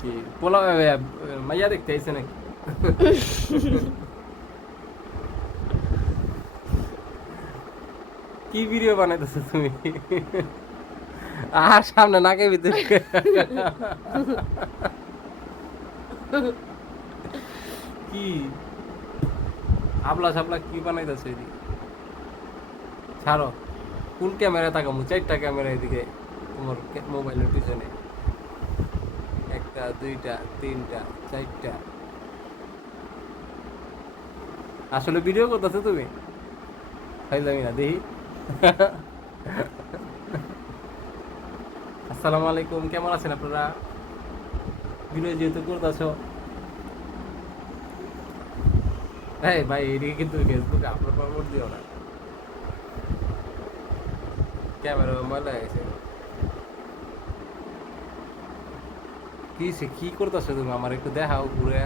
কি পোলা মাইয়া দেখতে আইছে নাকি? কি ভিডিও বানাইতেছো তুমি? আর সামনে নাকে ভিতরে কি আবলা সাবলা কি বানাইতেছো এদিকে? ছাড়ো, কোন ক্যামেরা তাকামু? চারটা ক্যামেরা এদিকে তোমার মোবাইলের পিছনে, একটা দুইটা তিনটা চারটা। আসলে ভিডিও করতেছো তুমি? ফাইজলামি না দেখি। আসসালামু আলাইকুম, কেমন আছেন আপনারা? ভিডিও যেহেতু করতেছো, হ্যাঁ ভাই এদিকে কিন্তু ফেসবুকে আপলোড পাবলিক দিও না, ক্যামেরা ময়লা হয়ে গেছে। কি সে কি করতেছো তুমি? আমার একটু দেখাও ঘুরে।